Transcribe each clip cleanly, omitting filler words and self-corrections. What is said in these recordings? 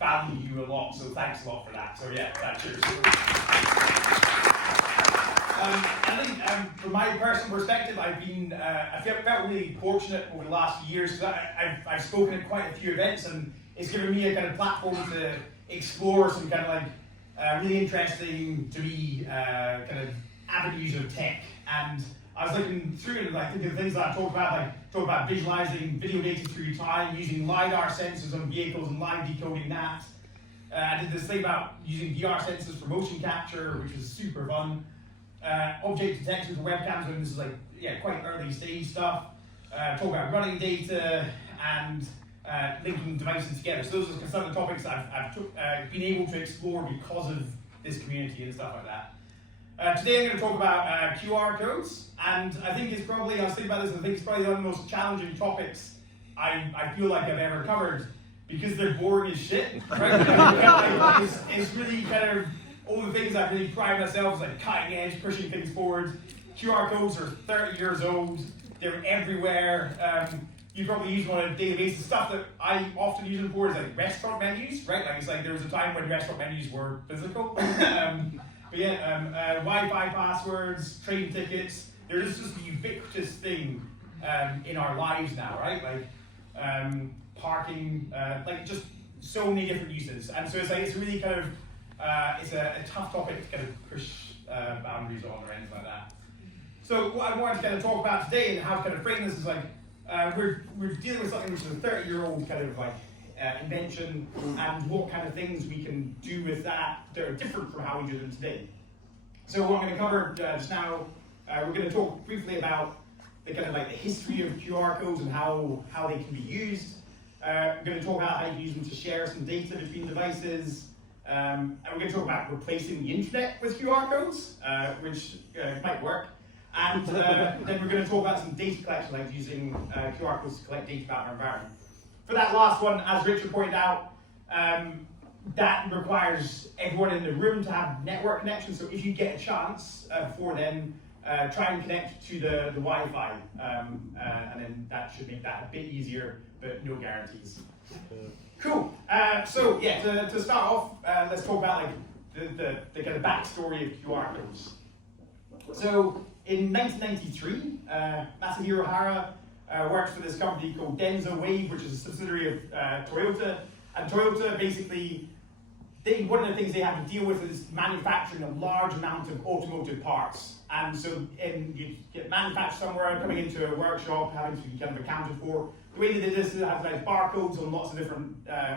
value you a lot, so thanks a lot for that. So yeah, cheers. I think from my personal perspective, I felt really fortunate over the last few years because I've spoken at quite a few events, and it's given me a kind of platform to explore some kind of like really interesting to me kind of avenues of tech. And I was looking through it, and I think the things that I talked about, like talk about visualizing video data through time, using LiDAR sensors on vehicles and live decoding that. I did this thing about using VR sensors for motion capture, which was super fun. Object detection for webcams, and this is like quite early stage stuff. Talk about running data and linking devices together. So those are some of the topics I've been able to explore because of this community and stuff like that. Today I'm going to talk about QR codes, and I think it's probably, I was thinking about this, I think it's probably one of the most challenging topics I feel like I've ever covered, because they're boring as shit, right? It's really kind of all the things I really pride myself is like cutting edge, pushing things forward. QR codes are 30 years old, they're everywhere. You probably use them on a daily basis. Stuff that I often use them for is like restaurant menus, right? Like it's like there was a time when restaurant menus were physical. But yeah, Wi-Fi passwords, train tickets, they're just a ubiquitous thing in our lives now, right? Like parking, like just so many different uses. And so it's like, it's really kind of, it's a tough topic to kind of push boundaries on or anything like that. So what I wanted to kind of talk about today and how to kind of frame this is like, we're dealing with something which is a 30-year-old kind of like invention, and what kind of things we can do with that that are different from how we do them today. So what I'm going to cover just now, we're going to talk briefly about the kind of like the history of QR codes and how they can be used. We're going to talk about how you use them to share some data between devices. And we're going to talk about replacing the internet with QR codes, which might work. And then we're going to talk about some data collection, like using QR codes to collect data about our environment. For that last one, as Richard pointed out, that requires everyone in the room to have network connection. So if you get a chance before then, try and connect to the Wi-Fi, and then that should make that a bit easier, but no guarantees. Cool. So yeah, to start off, let's talk about like the kind of backstory of QR codes. So in 1993, Masahiro Hara worked for this company called Denso Wave, which is a subsidiary of Toyota. And Toyota basically, one of the things they have to deal with is manufacturing a large amount of automotive parts. And so you get manufactured somewhere, coming into a workshop, having to be kind of accounted for. The way they did this is they had like barcodes on lots of different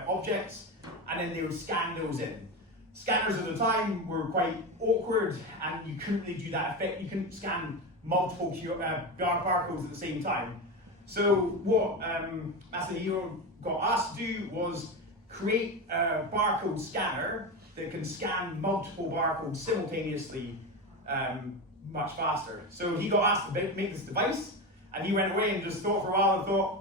objects, and then they would scan those in. Scanners at the time were quite awkward, and you couldn't really do that effect. You couldn't scan multiple barcodes at the same time. So what Masahiro got us to do was create a barcode scanner that can scan multiple barcodes simultaneously much faster. So he got asked to make this device, and he went away and just thought for a while and thought,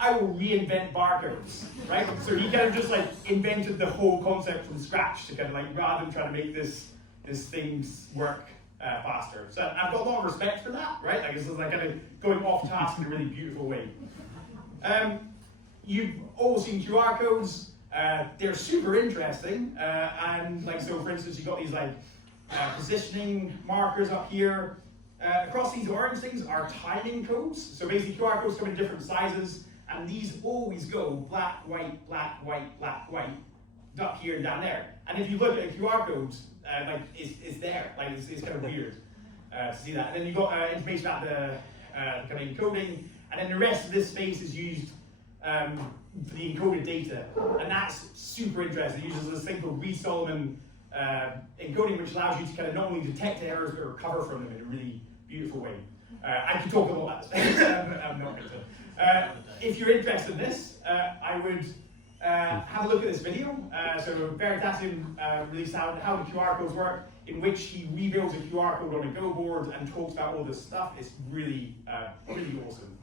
I will reinvent barcodes, right? So he kind of just like invented the whole concept from scratch to kind of like, rather than trying to make this things work faster. So I've got a lot of respect for that, right? Like it's like kind of going off task in a really beautiful way. You've all seen QR codes. They're super interesting, and like so, for instance, you've got these like positioning markers up here. Across these orange things are timing codes. So basically, QR codes come in different sizes, and these always go black, white, black, white, black, white, up here and down there. And if you look at a QR code, like it's there, like it's kind of weird to see that. And then you've got information about the kind of encoding, and then the rest of this space is used for the encoded data, and that's super interesting. It uses this thing called Reed-Solomon encoding, which allows you to kind of not only detect errors but recover from them in a really beautiful way. I could talk a lot about this. I'm not going to. If you're interested in this, I would have a look at this video. So Veritasium released how the QR codes work, in which he rebuilds a QR code on a Go board and talks about all this stuff. It's really, really awesome.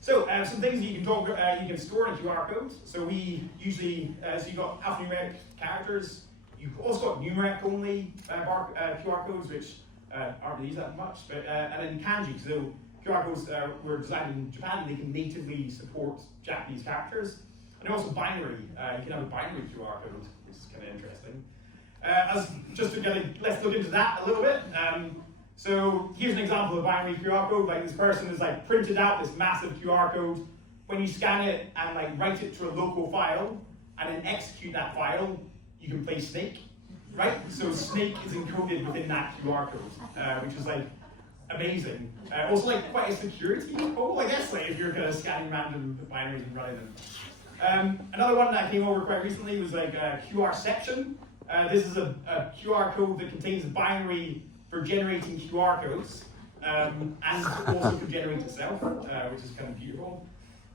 So some things that you can store in a QR code. So we usually, so you've got alphanumeric characters. You've also got numeric only QR codes, which aren't really used that much. But and then kanji. So QR codes were designed in Japan, and they can natively support Japanese characters. and also binary. You can have a binary QR code, which is kind of interesting. Let's look into that a little bit. So here's an example of a binary QR code. Like, this person has like printed out this massive QR code. When you scan it and like write it to a local file and then execute that file, you can play Snake, right? So Snake is encoded within that QR code, which is like amazing. Also like quite a security hole, I guess, like if you're kind of scanning random binaries and running them. Another one that came over quite recently was like QRception. This is a QR code that contains a binary for generating QR codes, and also can generate itself, which is kind of beautiful.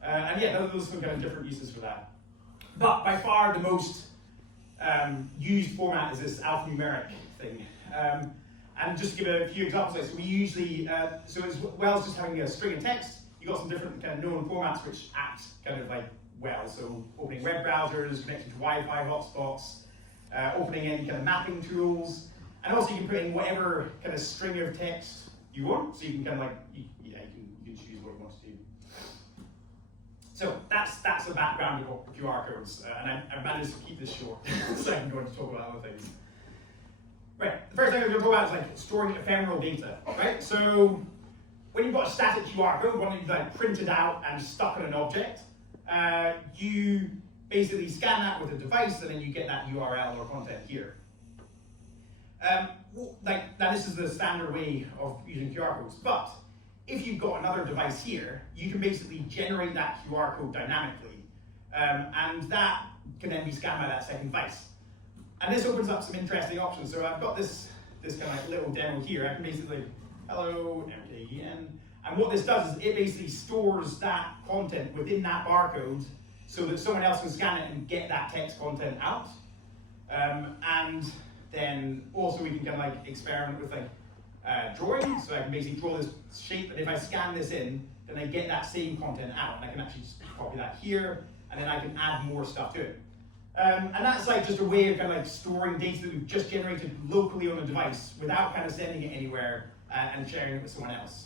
And yeah, those are some kind of different uses for that. But by far the most used format is this alphanumeric thing. And just to give a few examples, so we usually, so as well as just having a string of text, you've got some different kind of known formats which act kind of like well. So opening web browsers, connecting to Wi-Fi hotspots, opening any kind of mapping tools, and also you can put in whatever kind of string of text you want. So you can kind of like, you can choose what you want to do. So that's the background of QR codes, and I managed to keep this short, so I can go on to talk about other things. Right, the first thing I'm going to talk about is like storing ephemeral data, right? So when you've got a static QR code, one that you've like printed out and stuck on an object, you basically scan that with a device, and then you get that URL or content here. Now this is the standard way of using QR codes, but if you've got another device here, you can basically generate that QR code dynamically, and that can then be scanned by that second device. And this opens up some interesting options. So I've got this kind of like little demo here. I can basically, hello, MKGN. And what this does is it basically stores that content within that barcode so that someone else can scan it and get that text content out. And then also we can kind of like experiment with like drawing. So I can basically draw this shape, and if I scan this in, then I get that same content out. And I can actually just copy that here, and then I can add more stuff to it. And that's like just a way of kind of like storing data that we've just generated locally on a device without kind of sending it anywhere and sharing it with someone else.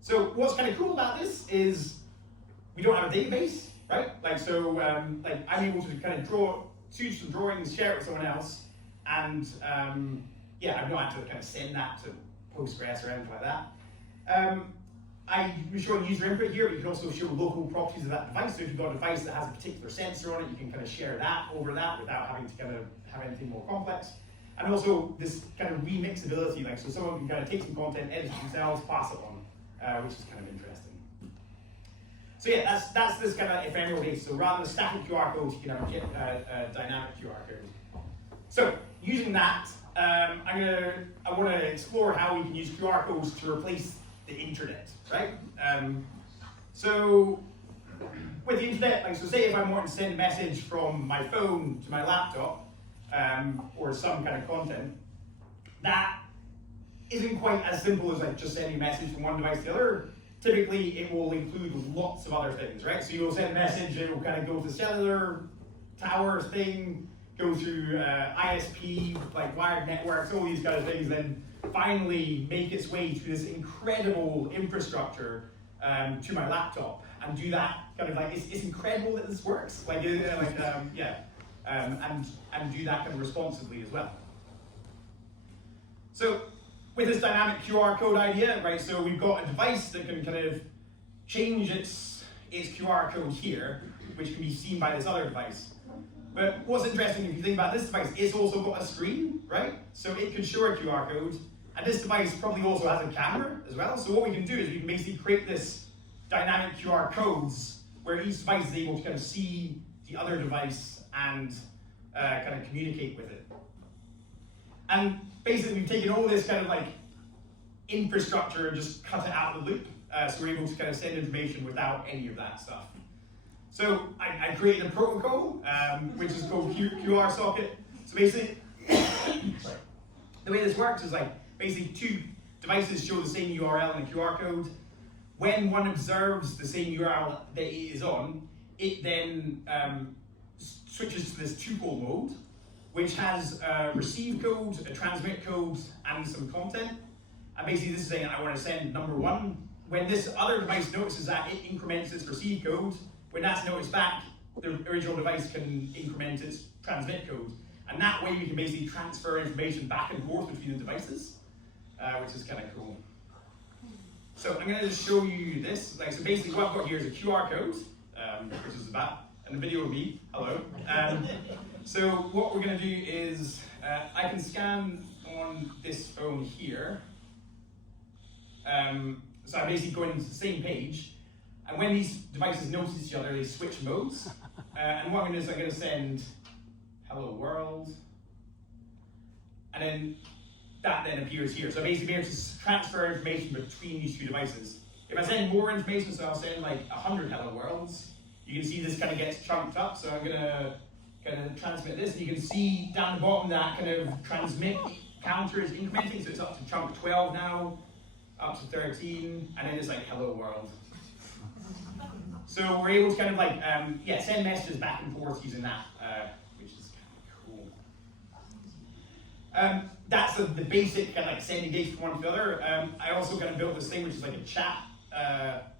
So what's kind of cool about this is we don't have a database, right? Like, so like I'm able to kind of choose some drawings, share it with someone else, and yeah, I've not had to kind of send that to Postgres or anything like that. I'm showing user input here, but you can also show local properties of that device. So if you've got a device that has a particular sensor on it, you can kind of share that over that without having to kind of have anything more complex. And also this kind of remixability, like so someone can kind of take some content, edit it themselves, pass it on, which is kind of interesting. So yeah, that's this kind of ephemeral data. So rather than static QR codes, you can have a dynamic QR code. So using that, I want to explore how we can use QR codes to replace the internet, right? So with the internet, like so say if I want to send a message from my phone to my laptop, or some kind of content, that isn't quite as simple as like just sending a message from one device to the other. Typically it will include lots of other things, right? So you'll send a message, it will kind of go to the cellular tower thing, go through ISP, like wired networks, all these kind of things, then finally make its way through this incredible infrastructure to my laptop and do that kind of like, it's incredible that this works, like yeah, and do that kind of responsibly as well. So with this dynamic QR code idea, right, so we've got a device that can kind of change its QR code here, which can be seen by this other device. But what's interesting if you think about this device, it's also got a screen, right? So it could show a QR code, and this device probably also has a camera as well. So what we can do is we can basically create this dynamic QR codes where each device is able to kind of see the other device and kind of communicate with it. And basically we've taken all this kind of like infrastructure and just cut it out of the loop. So we're able to kind of send information without any of that stuff. So I created a protocol, which is called QR socket. So basically, the way this works is like basically two devices show the same URL in a QR code. When one observes the same URL that it is on, it then switches to this tuple mode, which has a receive code, a transmit code, and some content. And basically this is saying I want to send number one. When this other device notices that, it increments its receive code, when that's noticed back, the original device can increment its transmit code. And that way we can basically transfer information back and forth between the devices, which is kind of cool. So I'm going to just show you this. Like, so basically what I've got here is a QR code, which is about, and the video will be, hello. So what we're going to do is, I can scan on this phone here. So I'm basically going into the same page, and when these devices notice each other, they switch modes. And what I'm going to do is I'm going to send hello world, and then that then appears here. So basically be able to transfer information between these two devices. If I send more information, so I'll send like 100 hello worlds, you can see this kind of gets chunked up. So I'm going to kind of transmit this, and you can see down the bottom that kind of transmit counter is incrementing, so it's up to chunk 12 now, up to 13, and then it's like hello world. So we're able to kind of like, send messages back and forth using that, which is kind of cool. That's the basic kind of like sending data from one to the other. I also kind of built this thing which is like a chat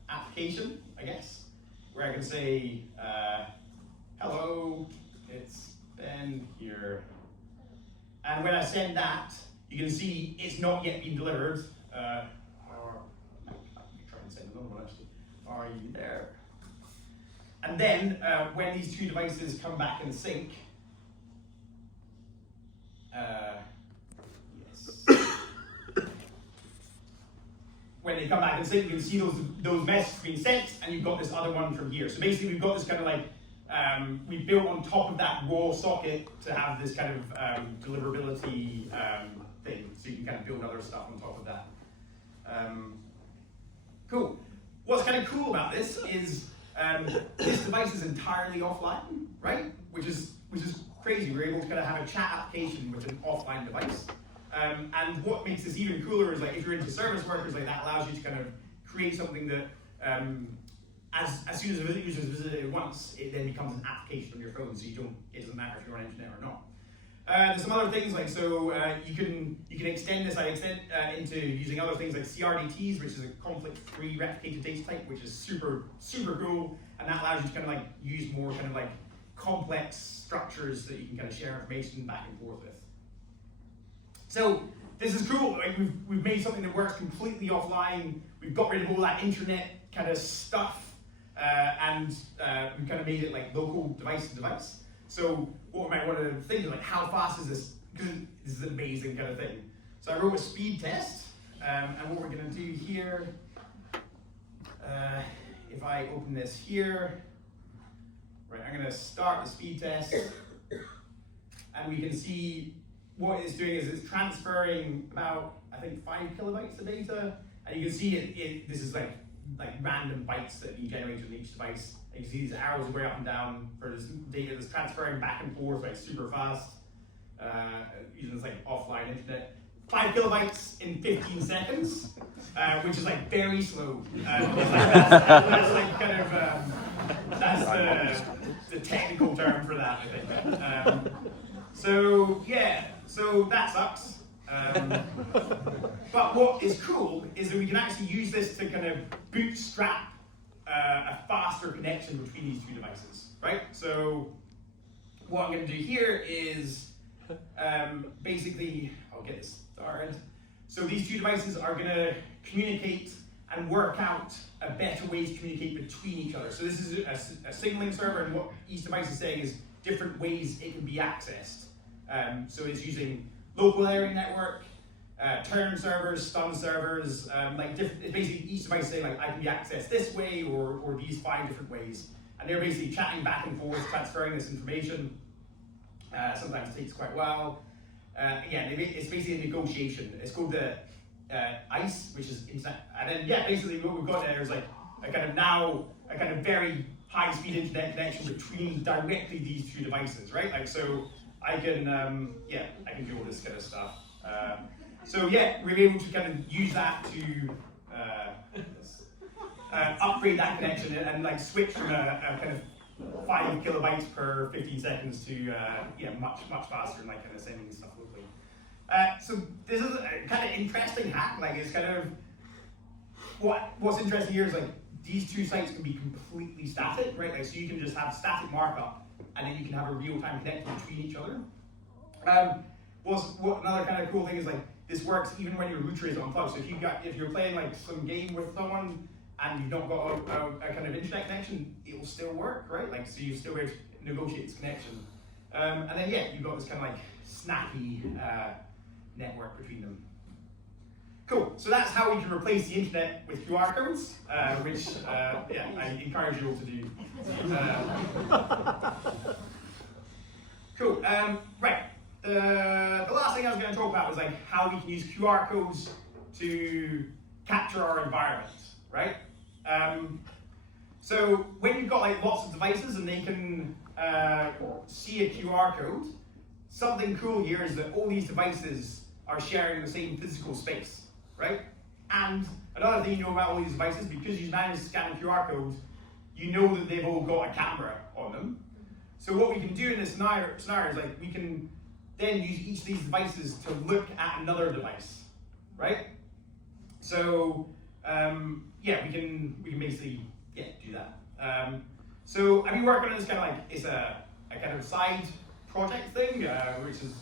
application, I guess, where I can say, hello, it's Ben here. And when I send that, you can see it's not yet been delivered. I can try and send another one actually. Are you there? And then when these two devices come back in sync, when they come back in sync, you can see those messages being sent, and you've got this other one from here. So basically, we've got this kind of like we built on top of that raw socket to have this kind of deliverability thing, so you can kind of build other stuff on top of that. Cool. What's kind of cool about this is this device is entirely offline, right? Which is crazy. We're able to kind of have a chat application with an offline device. And what makes this even cooler is like if you're into service workers, like that allows you to kind of create something that as soon as a user has visited it once, it then becomes an application on your phone, so it doesn't matter if you're on internet or not. There's some other things like, so you can extend this, into using other things like CRDTs, which is a conflict-free replicated data type, which is super, super cool, and that allows you to kind of like use more kind of like complex structures that you can kind of share information back and forth with. So this is cool, like we've made something that works completely offline, we've got rid of all that internet kind of stuff, and we've kind of made it like local device to device. So what we might want to think is like, how fast is this? Because this is an amazing kind of thing. So I wrote a speed test, and what we're going to do here, if I open this here, right, I'm going to start the speed test, and we can see what it's doing is it's transferring about, I think, 5 kilobytes of data, and you can see this is like random bytes that you generate on each device. And you can see these arrows going up and down for this data that's transferring back and forth like super fast, using this like offline internet. 5 kilobytes in 15 seconds, which is like very slow. That's like kind of that's the technical term for that, I think. So yeah, so that sucks. But what is cool is that we can actually use this to kind of bootstrap a faster connection between these two devices, right? So what I'm going to do here is basically, I'll get this started. So these two devices are going to communicate and work out a better way to communicate between each other. So this is a signaling server, and what each device is saying is different ways it can be accessed. So it's using local area network, turn servers, stun servers, like different. It's basically each device saying like I can be accessed this way or these 5 different ways, and they're basically chatting back and forth, transferring this information. Sometimes it takes quite a while. Again, it's basically a negotiation. It's called the ICE, which is and then basically what we've got there is like a kind of very high-speed internet connection between directly these two devices, right? Like so, I can do all this kind of stuff. So yeah, we're able to kind of use that to upgrade that connection and like switch from a kind of 5 kilobytes per 15 seconds to much faster and like kind of sending stuff locally. So this is a kind of interesting hack. Like it's kind of what's interesting here is like these two sites can be completely static, right? Like, so you can just have static markup, and then you can have a real-time connection between each other. What another kind of cool thing is, like, this works even when your router is unplugged. So if you're playing like some game with someone and you've not got a kind of internet connection, it will still work, right? Like, so you still be able to negotiate this connection. And then yeah, you've got this kind of like snappy network between them. Cool. So that's how we can replace the internet with QR codes, which yeah, I encourage you all to do. Cool. Right. The last thing I was going to talk about was like how we can use QR codes to capture our environment, right? So when you've got like lots of devices and they can see a QR code, something cool here is that all these devices are sharing the same physical space, right? And another thing you know about all these devices, because you manage to scan a QR code, you know that they've all got a camera on them. So what we can do in this scenario is like we can then use each of these devices to look at another device, right? So yeah, we can basically do that. So I've been working on this kind of like it's a kind of side project thing, which is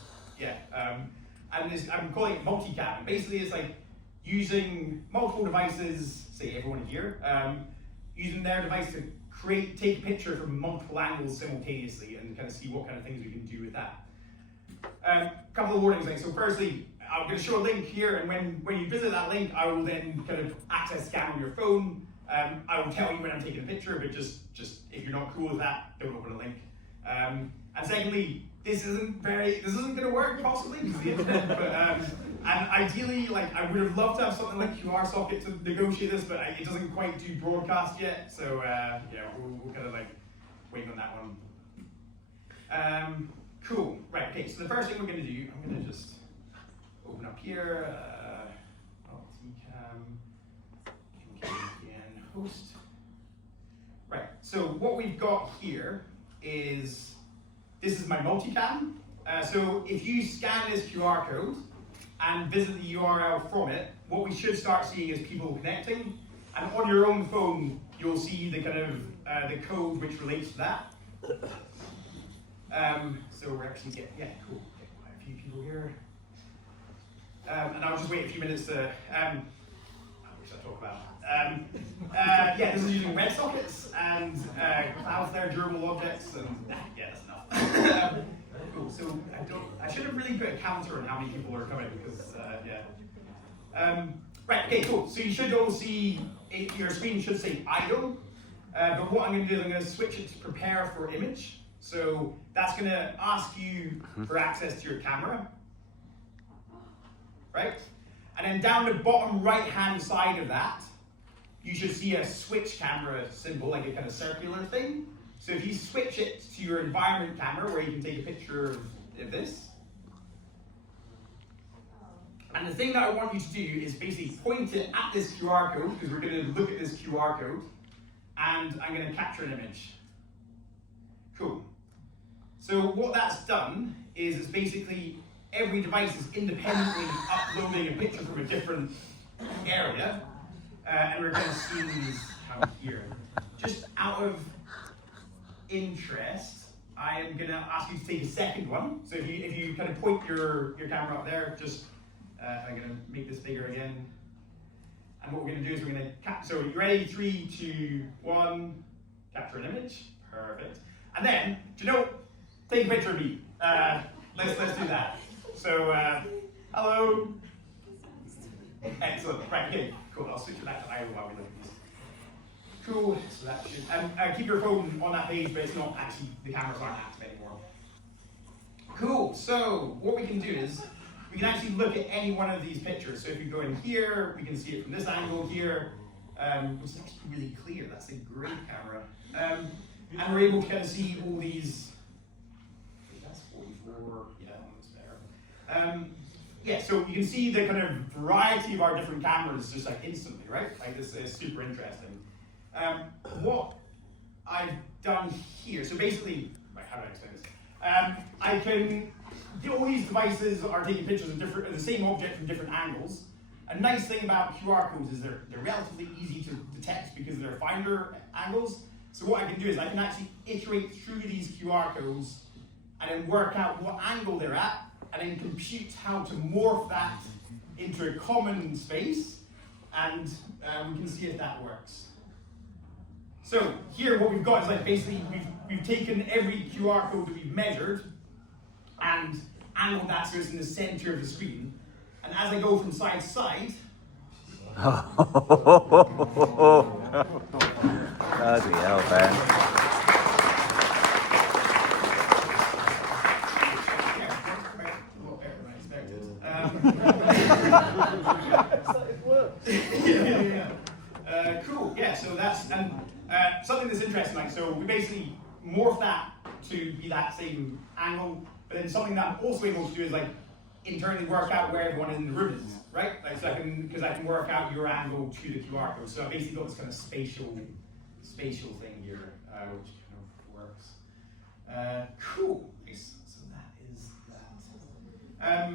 and this, I'm calling it multicam. Basically, it's like using multiple devices, say everyone here, using their device to take a picture from multiple angles simultaneously and kind of see what kind of things we can do with that. A couple of warnings. Like, so firstly, I'm going to show a link here, and when you visit that link, I will then kind of access scan on your phone. I will tell you when I'm taking a picture, but just if you're not cool with that, don't open a link. And secondly, this isn't going to work possibly because of the internet. But and ideally, like I would have loved to have something like QR socket to negotiate this, but it doesn't quite do broadcast yet. So yeah, we'll kind of like wait on that one. Cool. Right. Okay. So the first thing we're going to do, I'm going to just open up here. Multicam, MKGN host. Right. So what we've got here is this is my multicam. So if you scan this QR code and visit the URL from it, what we should start seeing is people connecting. And on your own phone, you'll see the kind of the code which relates to that. So we're actually getting, cool, quite a few people here. And I'll just wait a few minutes to, what should I talk about? Yeah, this is using WebSockets and Cloudflare durable objects, and yeah, that's enough. Cool, so I should have really put a counter on how many people are coming, because, right, okay, cool. So you should all see, your screen should say idle, but what I'm going to do is I'm going to switch it to prepare for image. So that's going to ask you for access to your camera, right? And then down the bottom right-hand side of that, you should see a switch camera symbol, like a kind of circular thing. So if you switch it to your environment camera, where you can take a picture of this. And the thing that I want you to do is basically point it at this QR code, because we're going to look at this QR code, and I'm going to capture an image. Cool. So what that's done is it's basically every device is independently uploading a picture from a different area, and we're going to see these come here. Just out of interest, I am going to ask you to take a second one. So if you kind of point your camera up there, just I'm going to make this bigger again. And what we're going to do is we're going to so you ready? 3, 2, 1. Capture an image. Perfect. And then, do you know? Take a picture of me. Let's do that. So, hello. Excellent. Right. Okay. Cool. I'll switch it back to idle while we look at these. Cool. So that should keep your phone on that page, but it's not actually the cameras aren't active anymore. Cool. So what we can do is we can actually look at any one of these pictures. So if you go in here, we can see it from this angle here, which is actually really clear. That's a great camera. And we're able to kind of see all these. That's 44. Yeah, almost there. Yeah, so you can see the kind of variety of our different cameras just like instantly, right? Like this is super interesting. What I've done here, so basically, how do I explain this? I can, all these devices are taking pictures of the same object from different angles. a nice thing about QR codes is they're relatively easy to detect because they're finder angles. So what I can do is I can actually iterate through these QR codes and then work out what angle they're at, and then compute how to morph that into a common space, and we can see if that works. So here what we've got is like basically we've taken every QR code that we've measured and angled that so it's in the center of the screen. And as I go from side to side, bloody hell, Ben. Cool, yeah, so that's, and something that's interesting, like, so we basically morph that to be that same angle, but then something that I'm also able to do is like internally work out where everyone in the room is, right? Like, so because I can work out your angle to the QR code. So I basically got this kind of spatial thing here, which kind of works. Cool, nice. So that is that.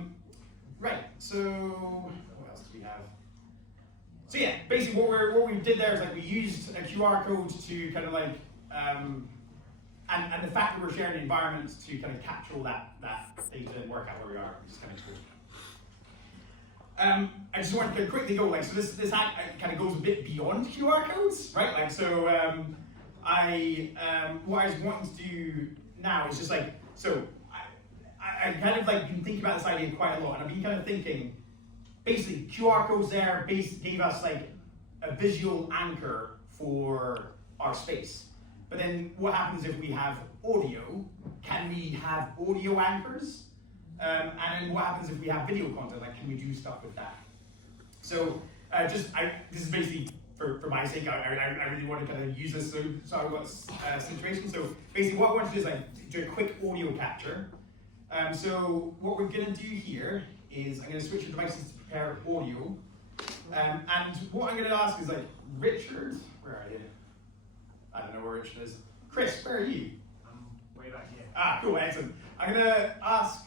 Right, so what else do we have? So yeah, basically what we did there is like we used a QR code to kind of like, and the fact that we're sharing the environment to kind of capture all that data and work out where we are, which is kind of cool. I just wanted to quickly go like, so this kind of goes a bit beyond QR codes, right? Like, so what I was wanting to do now is just like, so I kind of like been thinking about this idea quite a lot, and I've been kind of thinking, basically QR codes there gave us like a visual anchor for our space. But then what happens if we have audio? Can we have audio anchors? And then what happens if we have video content? Like, can we do stuff with that? So this is basically for my sake. I really want to kind of use this so I've got a situation. So basically what I want to do is like do a quick audio capture. So what we're going to do here is I'm going to switch your devices to prepare audio. And what I'm going to ask is like, Richard, where are you? I don't know where Richard is. Chris, where are you? I'm way back here. Ah, cool, excellent. I'm going to ask,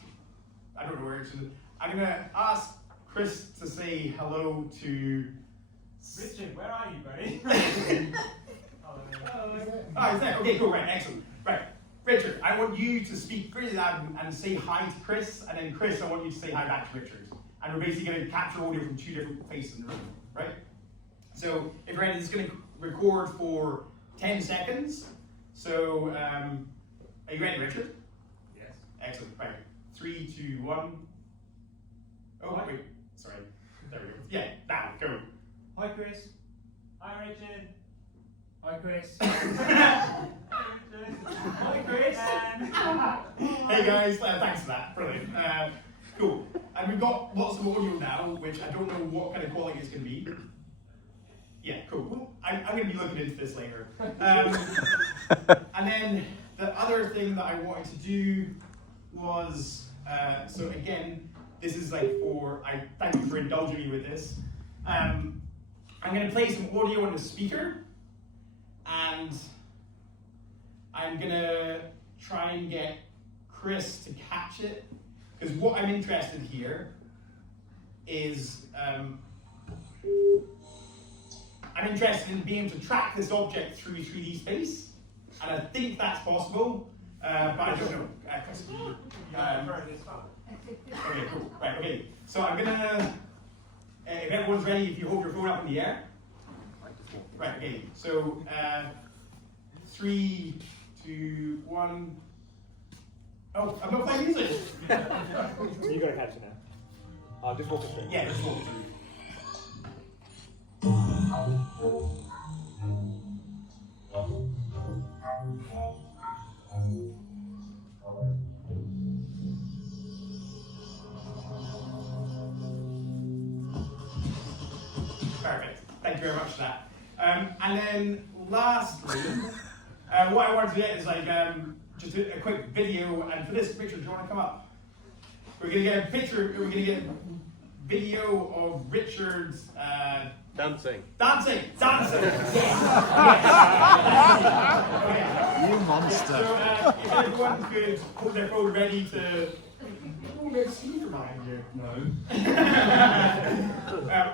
I don't know where Richard is. I'm going to ask Chris to say hello to... Richard, where are you, buddy? Oh, he's there. Okay, cool, right, excellent. Right, Richard, I want you to speak really loud and say hi to Chris, and then Chris, I want you to say hi back to Richard. And we're basically going to capture audio from two different places in the room, right? So if you're ready, this is going to record for 10 seconds. So, are you ready, Richard? Yes. Excellent. Right. 3, 2, 1. Oh, wait. Sorry. There we go. Yeah, now, go. Hi, Chris. Hi, Richard. Hi, Chris. Hi, Chris. Hey, guys. Thanks for that. Brilliant. Cool. And we've got lots of audio now, which I don't know what kind of quality it's going to be. Yeah, cool. I'm going to be looking into this later. And then the other thing that I wanted to do was, so again, this is like thank you for indulging me with this. I'm going to play some audio on the speaker, and I'm going to try and get Chris to catch it, because what I'm interested here is, I'm interested in being able to track this object through 3D space, and I think that's possible, but I don't know. Okay, cool. Right, okay. So I'm gonna, if everyone's ready, if you hold your phone up in the air. Right, okay. So 3, 2, 1. Oh, I'm not playing music. You gotta catch it now. Just walk it through. Yeah, just walk it through. Perfect. Thank you very much for that. And then lastly, what I want to get is like just a quick video. And for this picture, do you want to come up? We're going to get a picture. We're going to get a video of Richard's Dancing. Dancing! Yes! You monster. So if everyone could hold their phone ready to little bit of sneaker behind you. No.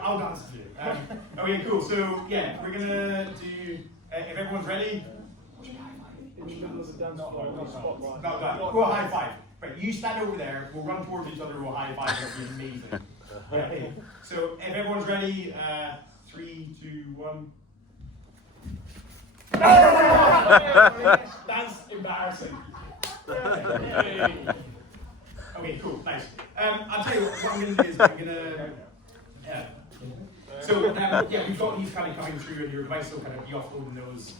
I'll dance with you. Okay, cool. So yeah, we're gonna do. If everyone's ready. Not done. We'll high five. Right, you stand over there. We'll run towards each other. We'll high five. It'll be amazing. Okay. So if everyone's ready, 3, 2, 1. That's embarrassing. Okay, cool, nice. I'll tell you what I'm going to do is I'm going to. Yeah, we've got these kind of coming through, and your device will kind of be offloading those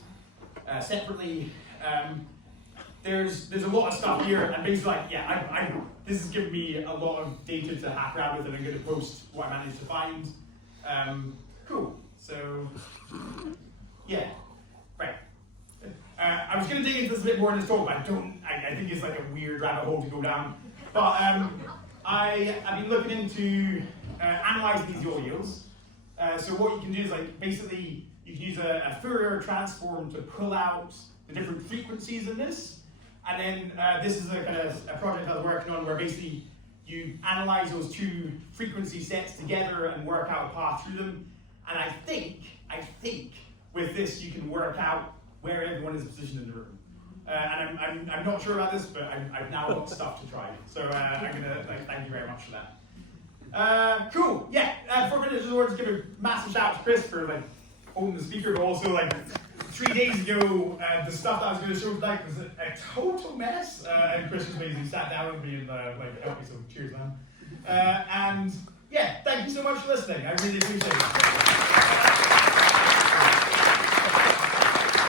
separately. There's a lot of stuff here, and basically, like, yeah, this has given me a lot of data to hack around with, and I'm going to post what I managed to find. Cool. So, yeah, right. I was going to dig into this a bit more in this talk, but I think it's like a weird rabbit hole to go down. But I've been looking into analyzing these audios. So what you can do is, like, basically you can use a Fourier transform to pull out the different frequencies in this. And then this is a kind of a project I was working on where basically you analyze those two frequency sets together and work out a path through them. And I think with this you can work out where everyone is positioned in the room. And I'm not sure about this, but I've now got stuff to try. So I'm gonna thank you very much for that. Cool. Yeah. Before I finish, I just wanted to give a massive shout out to Chris for like holding the speaker, but also like 3 days ago, the stuff that I was going to show tonight was a total mess. And Chris just basically sat down with me and like helped me. So cheers, man. And yeah, thank you so much for listening. I really appreciate it.